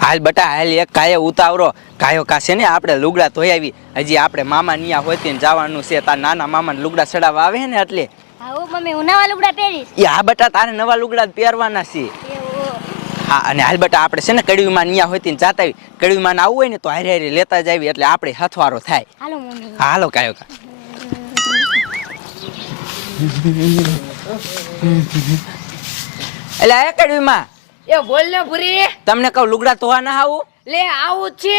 હાલ બટા હાલ એક કાયે ઉતાવરો કાયો કાશે ને આપણે લુગડા ધોઈ આવી. હજી આપણે મામા નિયા હોય ને જવાનું છે તાર નાના મામા લુગડા સડાવવા આવે ને એટલે. હા હો મમ્મી હું નવા લુગડા પહેરીશ. એ આ બટા તારે નવા લુગડા પહેરવાના છે. હા અને હાલ બટા આપણે છે ને કડવીમાં નિયા હોય ને જાતા આવી. કડવીમાં આવવું હોય ને તો હારે હારે લેતા જ આવી એટલે આપણે હથવારો થાય. હાલો મમ્મી. હાલો કાયો કા. એટલે એ કડવીમાં એ બોલ ને ભૂરી. તમને કહું લુગડા ધોવા ના આવું? લે આવું છે.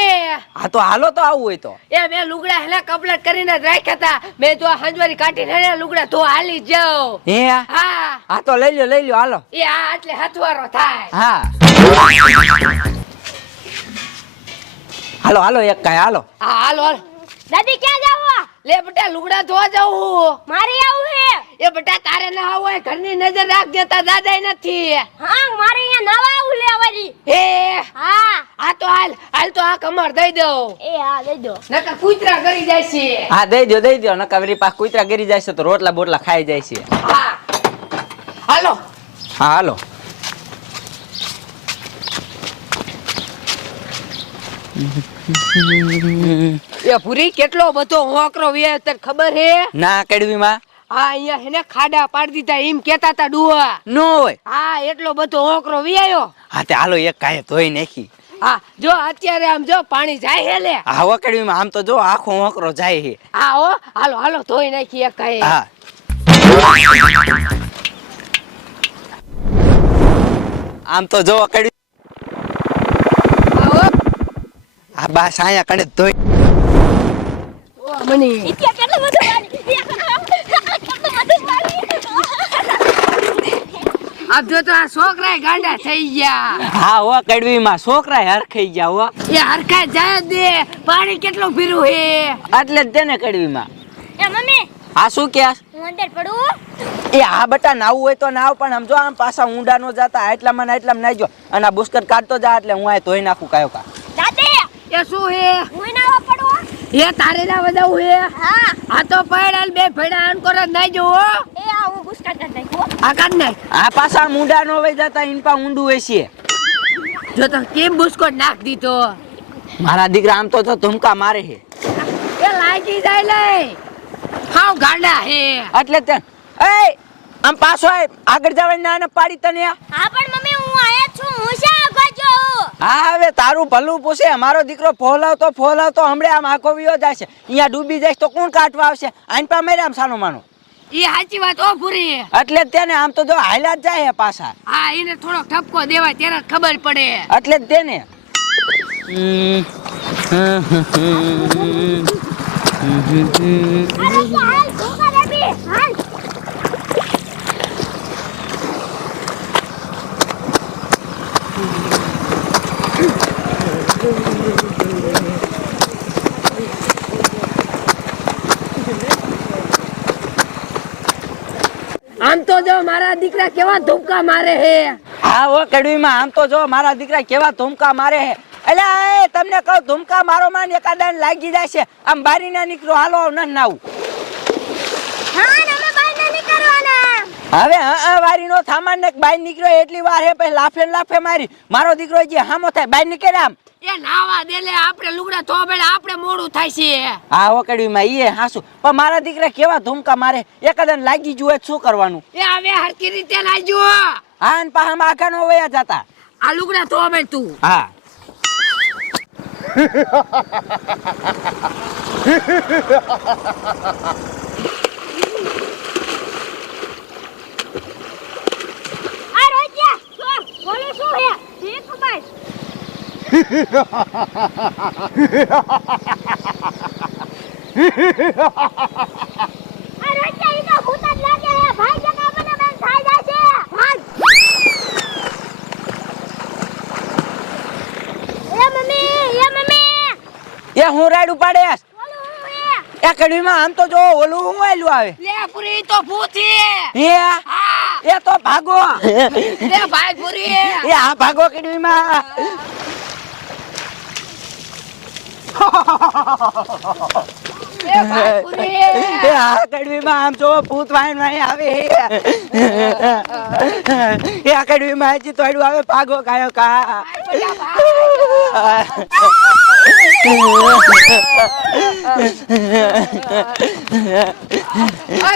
હા તો હાલો તો આવું હોય તો. એ મેં લુગડા હેલા કપલેટ કરીને રાખ્યા હતા મેં તો આ હંજવારી કાઢીને હેલા લુગડા તો હાલી જાવ હે હા. હા તો લઈ લ્યો લઈ લ્યો હાલો. એ આ એટલે હથવારો થાય. હા. હાલો હાલો એક કાય હાલો. હા હાલો હાલો. દાદી ક્યાં જાવ? લે બેટા લુગડા ધોવા જાઉં મારે આવું હે. એ બેટા તારે ના આવું હોય ઘરની નજર રાખજે દેતા દાદા નથી. હા અહીંયા નવા આવું લેવાની હે? હા. આ તો હાલ હાલ તો આ કમર દઈ દો. એ હા દઈ દો. નકર કૂતરા કરી જાય છે. હા દઈ દો દઈ દો. નકા વરી પાસ કૂતરા ગરી જાય છે તો રોટલા બોટલા ખાઈ જાય છે. હા. હાલો. હા હાલો. એ ભૂરી કેટલો બધો હોકરો વ્યાજ તને ખબર હે? ના કડવીમાં હા અહીંયા હેને ખાડા પાડી દીધા એમ કેતા તા ડુઆ નો હોય. હા એટલો બધો હોકરો વિયાયો હા તે હાલો એક કાંઈ ધોઈ નાખી. હા જો અત્યારે આમ જો પાણી જાય હે લે. હા હો આમ તો જો આખો ઓકરો જાય હે. હા હો હાલો હાલો ધોઈ નાખી એક કાંઈ. હા. આમ તો જો હા આ બસ અહીંયા કણે ધોઈ ઓ મની ઇત્યા કેટલો બધો પાણી કેટલું બધું પાણી આપ જો તો આ છોકરા ગાંડા થઈ ગયા. હા હો કડવીમાં છોકરા હરખાઈ ગયા હો. એ હરખાઈ જાય દે. પાણી કેટલું પીરું હે? એટલે જ તેને કડવીમાં. એ મમ્મી આ શું કે? હું અંદર પડું? એ આ બટા નાવું હોય તો નાવ પણ આમ જો આમ પાછા ઊંડા નો જતા એટલા મને એટલામાં નાઈ જો અને આ બુસ્કર કાઢતો જા એટલે હું આ ધોઈ નાખું કાયો કા દાદી એ શું હે? હું નવા પડું? એ તારે ના વધાવું હે? હા. આ તો પડેલ બે ફેડા અનકોર નાઈ જો હો. આ કાઢ નાખ આ પાછા ઊંડા નો વઈ જતા ઇન પા ઊંડું હોય છે જો તો કેમ બુસ્કોટ નાખ દીધો? મારા દીકરા આમ તો ધુમકા મારે એ લાગી જાય લે. હાવ ગાંડા હે. એટલે તે એ આમ પાછો આય. આગળ જવાય ના ને પાડી તને હા પણ મમ્મી હું આયા છું. હું શા ગજો હા હવે તારું ભલું પૂછે. મારો દીકરો ફોલાવતો ફોલાવતો હમણે આમ આખો વિયો જાય છે અહીંયા ડૂબી જાય તો કોણ કાઢવા આવશે? આઈન પા આમ સાનો માનો. એ સાચી વાત ઓ પૂરી એટલે જ તેને આમ તો જો હાલ્યા જ જાય પાછા. હા એને થોડો ઠપકો દેવાય ત્યારે ખબર પડે. એટલે જ તેને. અરે હાલ ભૂખા રેબી હાલ આમ તો મારા દીકરા કેવા ધુમકા મારે હે? હા, ઓ કડવીમાં, આમ તો જો મારા દીકરા કેવા ધુમકા મારે હે? અલ્યા તમને કહું, ધુમકા મારો માન એકાદાને લાગી જાય છે આમ બારી ના નીકળો, હાલો ન નાવું હા ને અમે બહાર ન નીકળવાના હવે હા વારી નો બાય નીકળ્યો એટલી વાર હે પછી લાફે લાફે મારી. મારો દીકરો જે હામો થાય. બાય નીકળે આમ. એ નાવા દે લે આપણે લુગડા તો બેડા આપણે મોડું થાય છે. હા ઓ કડવીમાં ઈએ હાસુ. પણ મારા દીકરા કેવા ધુમકા મારે? એકાદાને લાગી જુએ શું કરવાનું? એ હવે હરકી રીતે લાજો હા. ને પાહા માખા નો વયા જતા. આ લુગડા તો બેડ તું. હા. આ રોજ્યા શું બોલે શું હે એ ખબર આ રોજ્યા ઈ તો ભૂત જ લાગે હે ભાઈ જગા મને બેન થાય જાય છે ભાગ એ એ એ હું રાડ ઉપાડે? એ કડવીમાં આમ તો જો ઓલું હું આયલું આવે? લે પૂરી તો ભૂતી. હે. એ તો ભાગો. લે ભાઈ પૂરી. એ આ ભાગો કડવીમાં. એ ભાઈ પૂરી એ આ કડવીમાં આમ જો ભૂત વાઈ આવે. એ આ કડવીમાં હજી તોડું આવે ભાગો કાયો કા.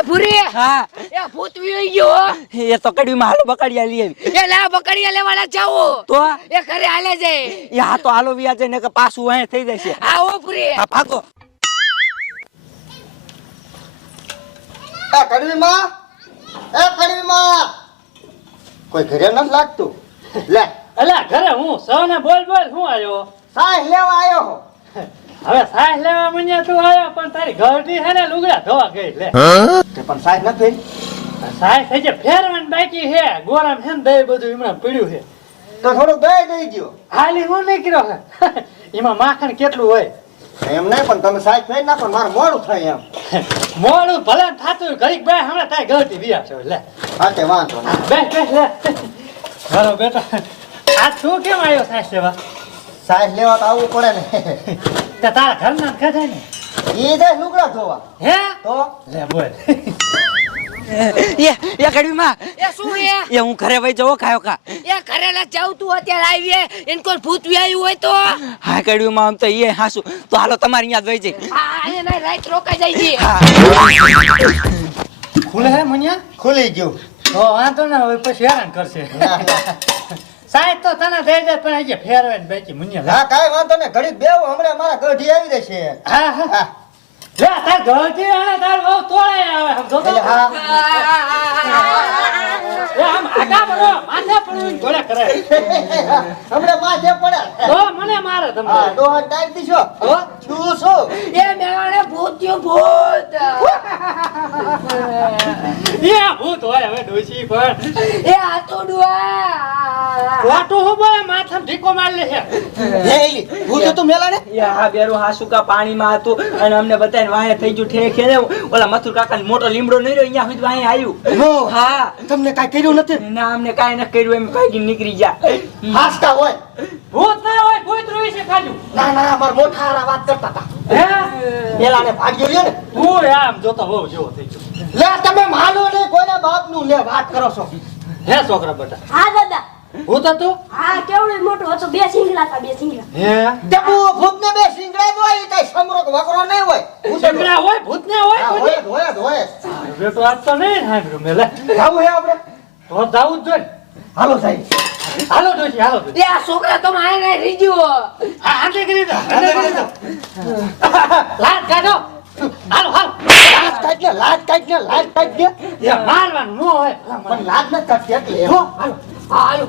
ભૂરી. હા. એ ભૂત વી ગયો એ તો કડવીમાં હાલો બકડિયા લઈ આવી. એ લા બકડીયા લેવાના જાવો તો એ ઘરે હાલે જાય એ હા તો હાલો વ્યાજે ને કે પાછું અહીં થઈ જશે. આવો ભૂરી હા ભાગો. એ કડવીમાં? એ કડવીમાં? કોઈ ઘરે નથી લાગતું? લે. અલા ઘરે હું? સૌને બોલ બોલ હું આવ્યો સાહેબ લેવા આવ્યો હો. હવે સાસ લેવા મને તું આવ્યો પણ તારી ઘરડી છે ને લુગડા ધોવા ગઈ લે. પણ સાહેબ નથી. થઈ છે ફેરવાની બાકી છે ગોરામ છે ને દહીં બધું હમણાં પડ્યું છે. તો થોડુંક દઈ દઈ ગયો હાલી હું નીકળ્યો છે? એમાં માખણ કેટલું હોય? એમ નહીં પણ તમે સાહેબ ફેર નાખો મારે મોડું થાય એમ. મોડું ભલે થાતું ઘડીક બે હમણાં તારી ગળતી વ્યા છે લે. હા તે વાંધો નહીં. બેસ બેસ લે. હાલો બેટા. આ તું કેમ આવ્યો સાસ લેવા સાહેબ લેવા તો આવવું પડે ને. તે તારા ઘરના કહે ખાધા ને એ દે લુગડા ધોવા. હે? તો? લે બોલ. એ એ કડવીમાં એ શું એ? એ હું ઘરે ભાઈ જવો ખાયો કા એ ઘરે લા જાવ તું અત્યારે આવીએ એને કોઈ ભૂત વી આવ્યું હોય તો? હા કડવીમાં આમ તો એ હાસુ. તો હાલો તમારી યાદ વઈ જઈ હા એ નહીં રાઈટ રોકાઈ જાય છે ખુલે હે મન્યા? ખુલી ગયું. તો વાંધો ના હવે પછી હેરાન કરશે. ના, ના. સાહેબ તો તને દઈ દે પણ અહીંયા ફેરવે ને બેચી મુન્યા. હા કાંઈ વાંધો નહીં. ઘડી બેહો હમણાં મારા ગઢી આવી જશે. હા. હા. તાર આને તાર બહુ તોળાય આવે સમજો તો. એ આમ આગા પડો માથે પડવું ને કરે. હમણાં માથે પડે તો મને મારે તમને ડોહા ટાઈપ દીશો હો? શું? એ મેળાને ભૂત ભૂત. એ ભૂત હોય હવે ડોશી પણ. એ આતોડુઆ વાટું હું બોલે? માથામાં ઢીકો મારી લે છે. હે ભૂત હતું મેલા એ હા બેરું હાસુકા પાણીમાં હતું અને અમને બતાવીને વાહે થઈ ગયું ઠેક છે ઓલા મથુર કાકા મોટો લીમડો નહીં રહ્યો અહીંયા સુધી વાહે આવ્યું હા તમને કાઈ કર્યું નથી? ના અમને કાઈ ન કર્યું એમ કઈ નીકળી ગયા. હાસતા હોય. ભૂત ના છે ના ના મારા મોટા હારા વાત કરતા હતા. હે? પેલા ને ભાગ્યો લ્યો ને. હું આમ જોતો બહુ જેવો થઈ ગયો. લે તમે માનો ને કોઈના બાપનું લે વાત કરો છો. હે છોકરા બેટા હા દાદા. ભૂત હતું હા કેવડું મોટો હતો? બે સિંગડા હતા બે સિંગડા હે? તે ભૂત ને બે સિંગડા હોય ઈ કઈ સમરો નહીં હોય. ભૂત હોય. ભૂત ના હોય હા, હોય જ, હોય. હોય બેટો આજ તો નહીં જાવું હે આપણે? તો જાવું જ જોઈએ. હાલો સાહેબ. હાલો ડોશી હાલો. એ આ છોકરા તો મારે નહીં રીજ્યો હા. કરી દો આંટે કરી દો. લાત કાઢો. હાલો હાલો. લાત કાઢ ને લાત કાઢ ને લાત કાઢ ને. એ મારવાનું ન હોય. પણ લાત ન કાઢ એટલે હો. હાલો. હાલો.